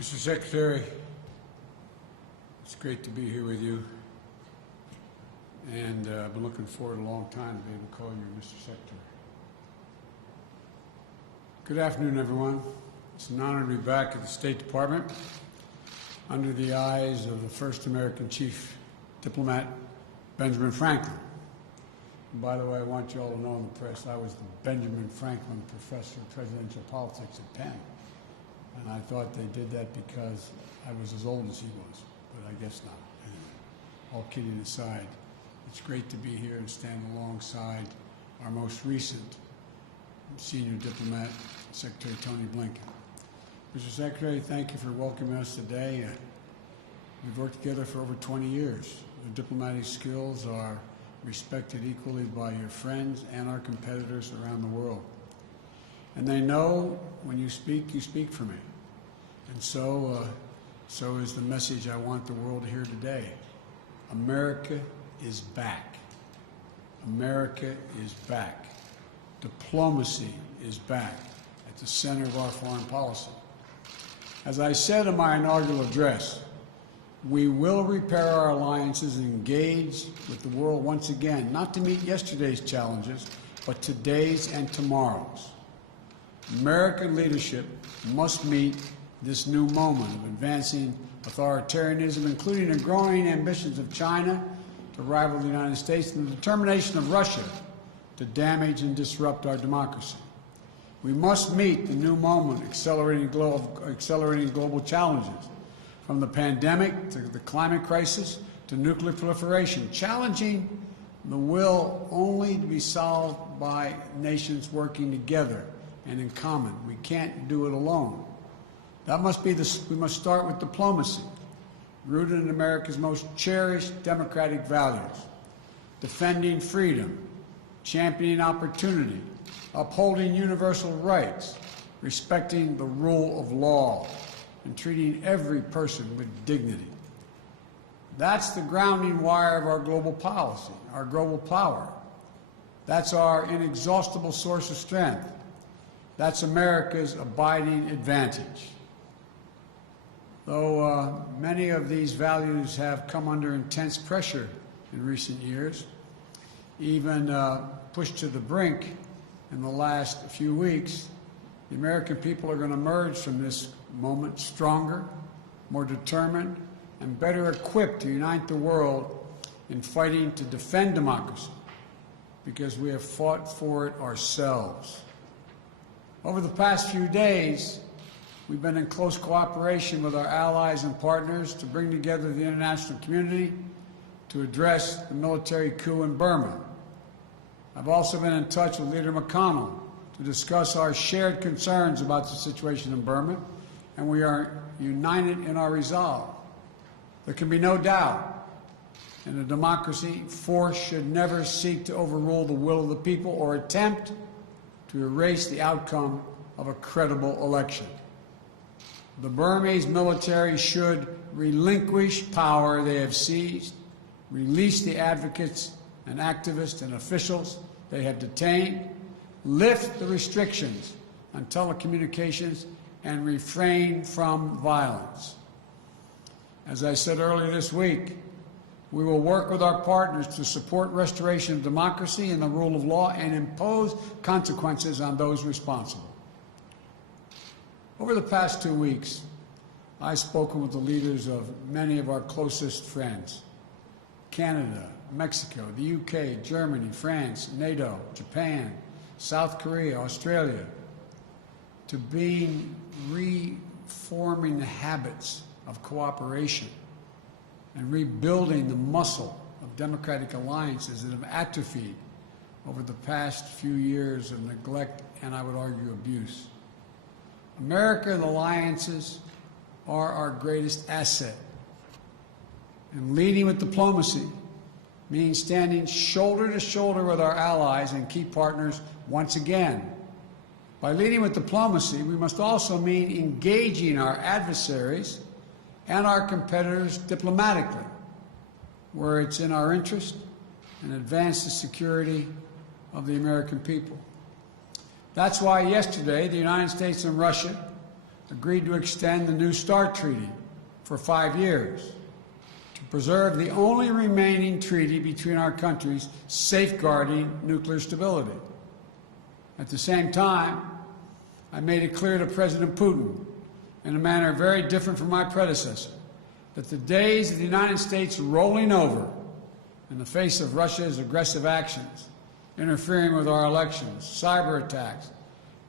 Mr. Secretary, it's great to be here with you, and I've been looking forward a long time to be able to call you Mr. Secretary. Good afternoon, everyone. It's an honor to be back at the State Department under the eyes of the first American chief diplomat, Benjamin Franklin. And by the way, I want you all to know in the press, I was the Benjamin Franklin Professor of Presidential Politics at Penn. And I thought they did that because I was as old as he was, but I guess not. Anyway, all kidding aside, it's great to be here and stand alongside our most recent senior diplomat, Secretary Tony Blinken. Mr. Secretary, thank you for welcoming us today. We've worked together for over 20 years. Your diplomatic skills are respected equally by your friends and our competitors around the world. And they know when you speak for me. And so is the message I want the world to hear today. America is back. America is back. Diplomacy is back at the center of our foreign policy. As I said in my inaugural address, we will repair our alliances and engage with the world once again, not to meet yesterday's challenges, but today's and tomorrow's. American leadership must meet this new moment of advancing authoritarianism, including the growing ambitions of China to rival the United States and the determination of Russia to damage and disrupt our democracy. We must meet the new moment, accelerating global challenges, from the pandemic to the climate crisis to nuclear proliferation, challenging the will only to be solved by nations working together and in common. We can't do it alone. That must be we must start with diplomacy, rooted in America's most cherished democratic values, defending freedom, championing opportunity, upholding universal rights, respecting the rule of law, and treating every person with dignity. That's the grounding wire of our global policy, our global power. That's our inexhaustible source of strength. That's America's abiding advantage. Though many of these values have come under intense pressure in recent years, even pushed to the brink in the last few weeks, the American people are going to emerge from this moment stronger, more determined, and better equipped to unite the world in fighting to defend democracy, because we have fought for it ourselves. Over the past few days, we've been in close cooperation with our allies and partners to bring together the international community to address the military coup in Burma. I've also been in touch with Leader McConnell to discuss our shared concerns about the situation in Burma, and we are united in our resolve. There can be no doubt, in a democracy, force should never seek to overrule the will of the people or attempt to erase the outcome of a credible election. The Burmese military should relinquish power they have seized, release the advocates and activists and officials they have detained, lift the restrictions on telecommunications, and refrain from violence. As I said earlier this week, we will work with our partners to support restoration of democracy and the rule of law and impose consequences on those responsible. Over the past 2 weeks, I've spoken with the leaders of many of our closest friends: Canada, Mexico, the UK, Germany, France, NATO, Japan, South Korea, Australia, to reforming the habits of cooperation and rebuilding the muscle of democratic alliances that have atrophied over the past few years of neglect and, I would argue, abuse. American alliances are our greatest asset, and leading with diplomacy means standing shoulder to shoulder with our allies and key partners once again. By leading with diplomacy, we must also mean engaging our adversaries and our competitors diplomatically, where it's in our interest, and advance the security of the American people. That's why yesterday the United States and Russia agreed to extend the New START Treaty for 5 years to preserve the only remaining treaty between our countries safeguarding nuclear stability. At the same time, I made it clear to President Putin, in a manner very different from my predecessor, that the days of the United States rolling over in the face of Russia's aggressive actions, interfering with our elections, cyber attacks,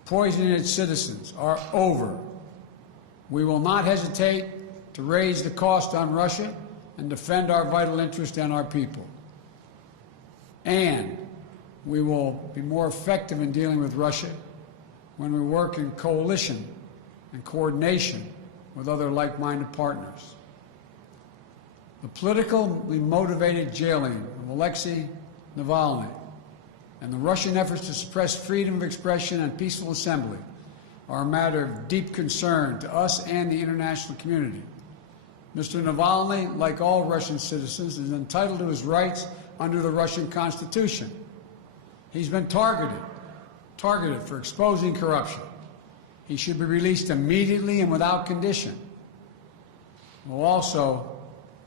poisoning its citizens, are over. We will not hesitate to raise the cost on Russia and defend our vital interest and our people. And we will be more effective in dealing with Russia when we work in coalition and coordination with other like-minded partners. The politically motivated jailing of Alexei Navalny and the Russian efforts to suppress freedom of expression and peaceful assembly are a matter of deep concern to us and the international community. Mr. Navalny, like all Russian citizens, is entitled to his rights under the Russian Constitution. He's been targeted for exposing corruption. He should be released immediately and without condition. We'll also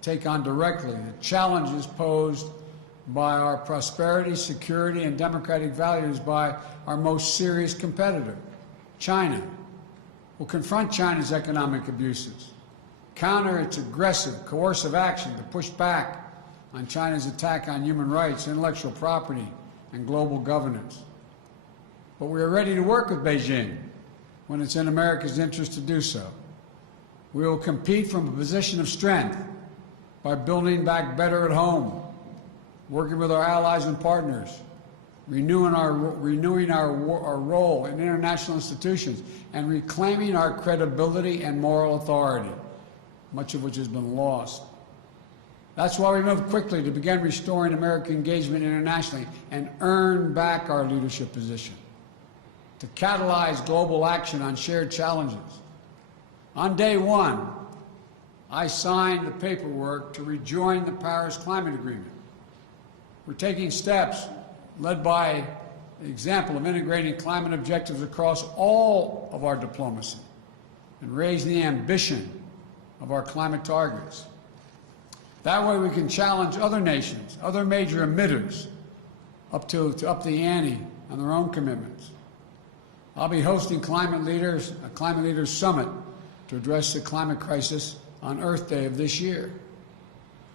take on directly the challenges posed by our prosperity, security, and democratic values by our most serious competitor, China. We'll confront China's economic abuses, counter its aggressive, coercive action to push back on China's attack on human rights, intellectual property, and global governance. But we are ready to work with Beijing when it's in America's interest to do so. We will compete from a position of strength by building back better at home, working with our allies and partners, renewing our role in international institutions, and reclaiming our credibility and moral authority, much of which has been lost. That's why we moved quickly to begin restoring American engagement internationally and earn back our leadership position, to catalyze global action on shared challenges. On day one, I signed the paperwork to rejoin the Paris Climate Agreement. We're taking steps led by the example of integrating climate objectives across all of our diplomacy and raising the ambition of our climate targets. That way we can challenge other nations, other major emitters, to up the ante on their own commitments. I'll be hosting a Climate Leaders Summit to address the climate crisis on Earth Day of this year.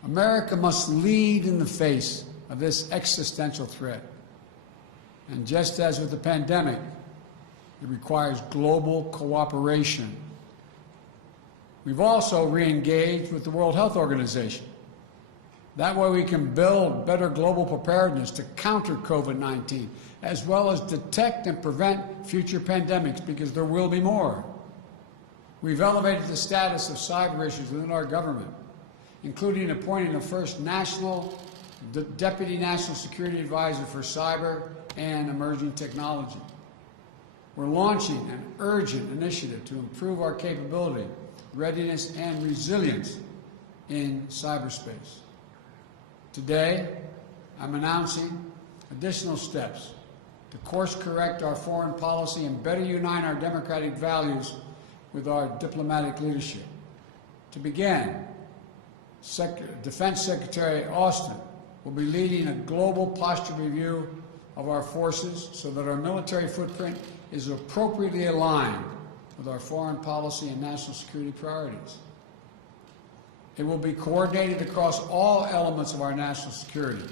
America must lead in the face of this existential threat. And just as with the pandemic, it requires global cooperation. We've also re-engaged with the World Health Organization. That way we can build better global preparedness to counter COVID-19, as well as detect and prevent future pandemics, because there will be more. We've elevated the status of cyber issues within our government, including appointing the first Deputy National Security Advisor for Cyber and Emerging Technology. We're launching an urgent initiative to improve our capability, readiness, and resilience in cyberspace. Today, I'm announcing additional steps to course-correct our foreign policy and better unite our democratic values with our diplomatic leadership. To begin, Defense Secretary Austin will be leading a global posture review of our forces so that our military footprint is appropriately aligned with our foreign policy and national security priorities. It will be coordinated across all elements of our national security,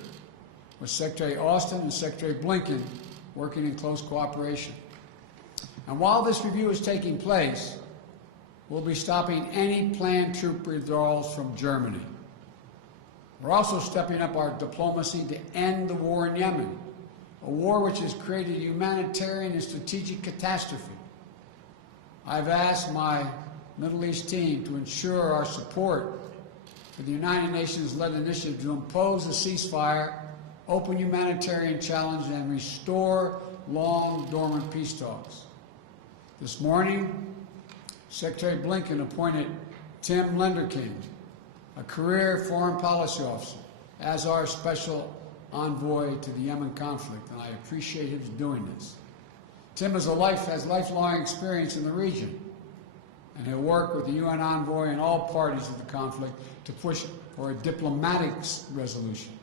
with Secretary Austin and Secretary Blinken working in close cooperation. And while this review is taking place, we'll be stopping any planned troop withdrawals from Germany. We're also stepping up our diplomacy to end the war in Yemen, a war which has created a humanitarian and strategic catastrophe. I've asked my Middle East team to ensure our support for the United Nations-led initiative to impose a ceasefire, open humanitarian challenge, and restore long-dormant peace talks. This morning, Secretary Blinken appointed Tim Lenderking, a career foreign policy officer, as our special envoy to the Yemen conflict, and I appreciate his doing this. Tim has lifelong experience in the region. and he'll work with the UN envoy and all parties of the conflict to push for a diplomatic resolution.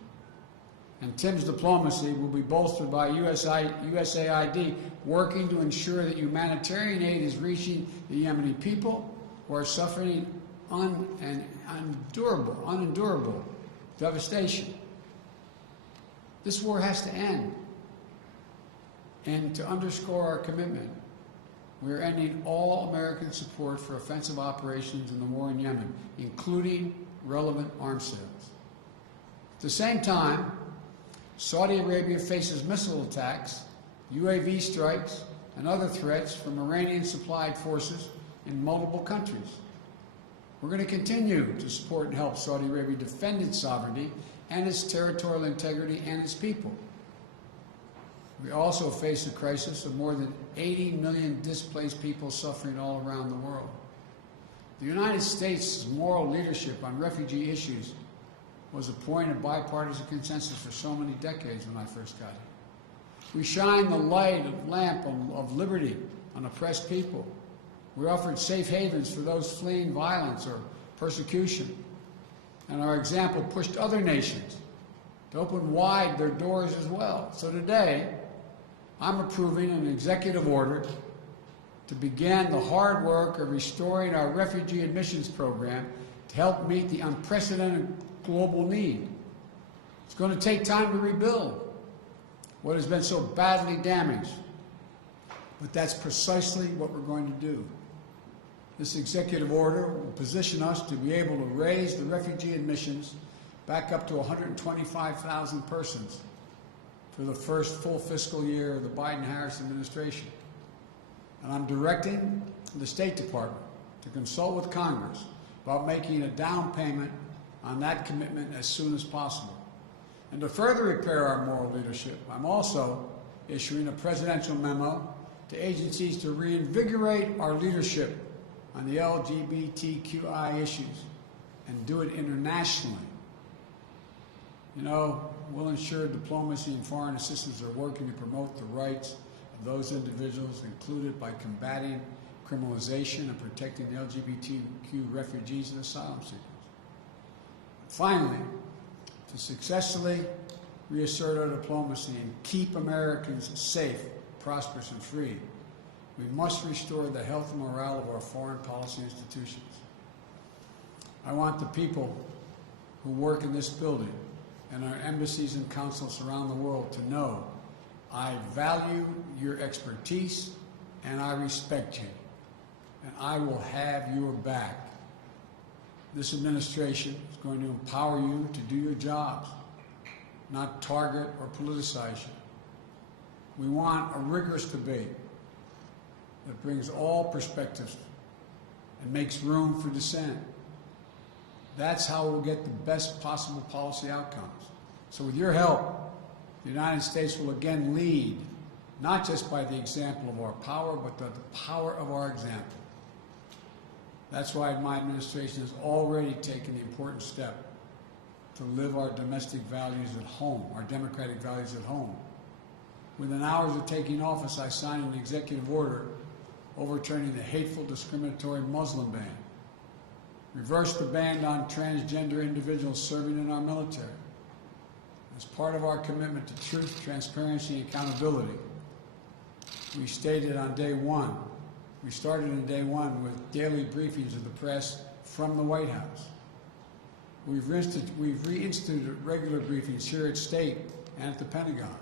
And Tim's diplomacy will be bolstered by USAID working to ensure that humanitarian aid is reaching the Yemeni people who are suffering unendurable devastation. This war has to end. And to underscore our commitment, we are ending all American support for offensive operations in the war in Yemen, including relevant arms sales. At the same time, Saudi Arabia faces missile attacks, UAV strikes, and other threats from Iranian-supplied forces in multiple countries. We're going to continue to support and help Saudi Arabia defend its sovereignty and its territorial integrity and its people. We also face a crisis of more than 80 million displaced people suffering all around the world. The United States' moral leadership on refugee issues was a point of bipartisan consensus for so many decades when I first got here. We shine the lamp of liberty on oppressed people. We offered safe havens for those fleeing violence or persecution. And our example pushed other nations to open wide their doors as well. So today, I'm approving an executive order to begin the hard work of restoring our refugee admissions program to help meet the unprecedented global need. It's going to take time to rebuild what has been so badly damaged, but that's precisely what we're going to do. This executive order will position us to be able to raise the refugee admissions back up to 125,000 persons for the first full fiscal year of the Biden-Harris administration. And I'm directing the State Department to consult with Congress about making a down payment on that commitment as soon as possible. And to further repair our moral leadership, I'm also issuing a presidential memo to agencies to reinvigorate our leadership on the LGBTQI issues and do it internationally. You know, we'll ensure diplomacy and foreign assistance are working to promote the rights of those individuals included by combating criminalization and protecting the LGBTQ refugees and asylum seekers. Finally, to successfully reassert our diplomacy and keep Americans safe, prosperous, and free, we must restore the health and morale of our foreign policy institutions. I want the people who work in this building and our embassies and consulates around the world to know I value your expertise and I respect you, and I will have your back. This administration is going to empower you to do your jobs, not target or politicize you. We want a rigorous debate that brings all perspectives and makes room for dissent. That's how we'll get the best possible policy outcomes. So with your help, the United States will again lead, not just by the example of our power, but the power of our example. That's why my administration has already taken the important step to live our domestic values at home, our democratic values at home. Within hours of taking office, I signed an executive order overturning the hateful, discriminatory Muslim ban, reversed the ban on transgender individuals serving in our military. As part of our commitment to truth, transparency, and accountability, we stated on day one, we started on day one with daily briefings of the press from the White House. We've reinstituted regular briefings here at State and at the Pentagon.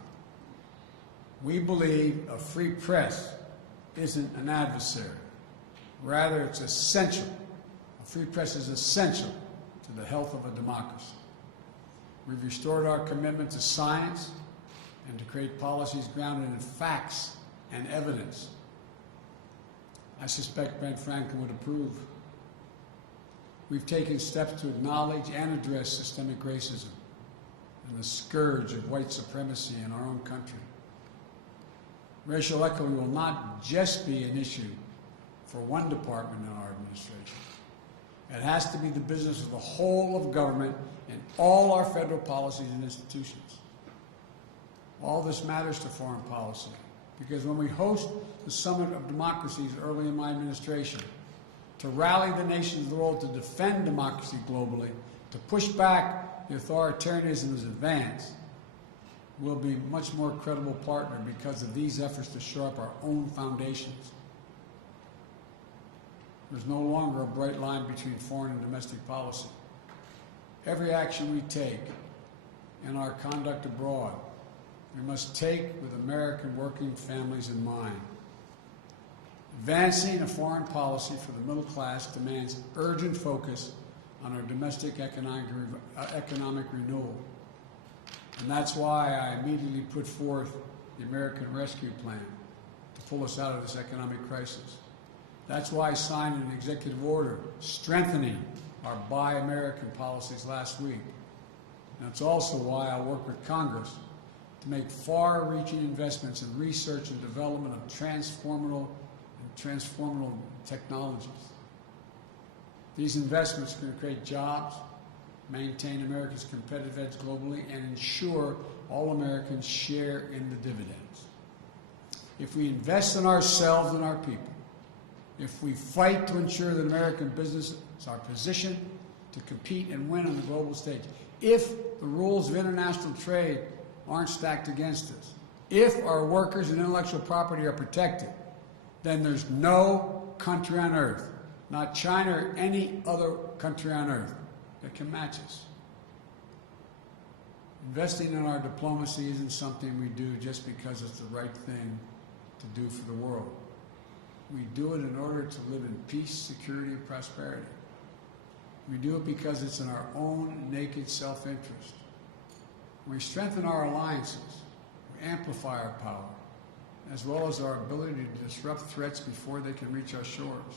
We believe a free press isn't an adversary. Rather, it's essential. A free press is essential to the health of a democracy. We've restored our commitment to science and to create policies grounded in facts and evidence. I suspect Ben Franklin would approve. We've taken steps to acknowledge and address systemic racism and the scourge of white supremacy in our own country. Racial equity will not just be an issue for one department in our administration. It has to be the business of the whole of government and all our federal policies and institutions. All this matters to foreign policy because when we host the Summit of Democracies early in my administration, to rally the nations of the world to defend democracy globally, to push back the authoritarianism's advance, we'll be a much more credible partner because of these efforts to shore up our own foundations. There's no longer a bright line between foreign and domestic policy. Every action we take in our conduct abroad, we must take with American working families in mind. Advancing a foreign policy for the middle class demands urgent focus on our domestic economic renewal. And that's why I immediately put forth the American Rescue Plan to pull us out of this economic crisis. That's why I signed an executive order strengthening our Buy American policies last week. And it's also why I work with Congress to make far-reaching investments in research and development of transformative technologies. These investments are going to create jobs, maintain America's competitive edge globally, and ensure all Americans share in the dividends. If we invest in ourselves and our people, if we fight to ensure that American businesses are positioned to compete and win on the global stage, if the rules of international trade aren't stacked against us, if our workers and intellectual property are protected, then there's no country on earth, not China or any other country on earth, that can match us. Investing in our diplomacy isn't something we do just because it's the right thing to do for the world. We do it in order to live in peace, security, and prosperity. We do it because it's in our own naked self-interest. We strengthen our alliances, we amplify our power, as well as our ability to disrupt threats before they can reach our shores.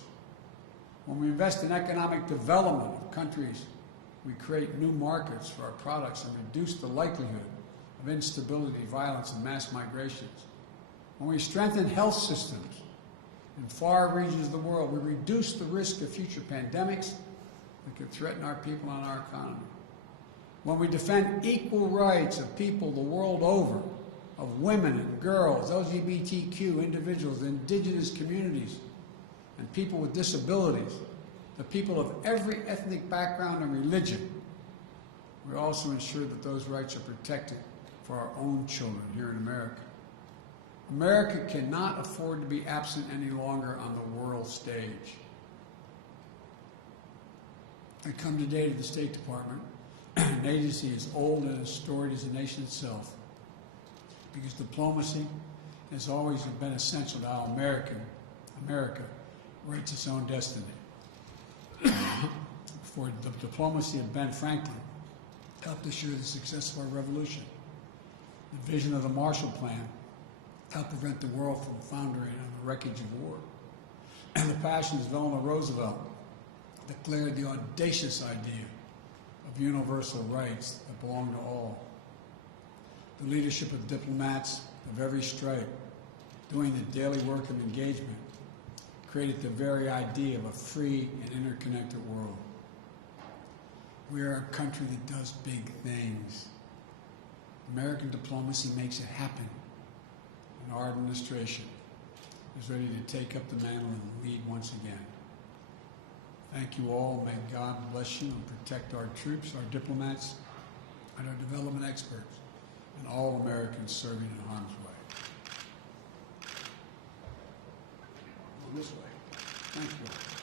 When we invest in economic development of countries, we create new markets for our products and reduce the likelihood of instability, violence, and mass migrations. When we strengthen health systems in far regions of the world, we reduce the risk of future pandemics that could threaten our people and our economy. When we defend equal rights of people the world over, of women and girls, LGBTQ individuals, indigenous communities, and people with disabilities, the people of every ethnic background and religion, we also ensure that those rights are protected for our own children here in America. America cannot afford to be absent any longer on the world stage. I come today to the State Department, an agency as old and as storied as the nation itself, because diplomacy has always been essential to how America writes its own destiny. For the diplomacy of Ben Franklin helped assure the success of our revolution. The vision of the Marshall Plan helped prevent the world from foundering on the wreckage of war. And the passions of Eleanor Roosevelt declared the audacious idea of universal rights that belong to all. The leadership of diplomats of every stripe doing the daily work of engagement created the very idea of a free and interconnected world. We are a country that does big things. American diplomacy makes it happen. And our administration is ready to take up the mantle and lead once again. Thank you all. May God bless you and protect our troops, our diplomats, and our development experts, and all Americans serving in harm's way. This way. Thank you.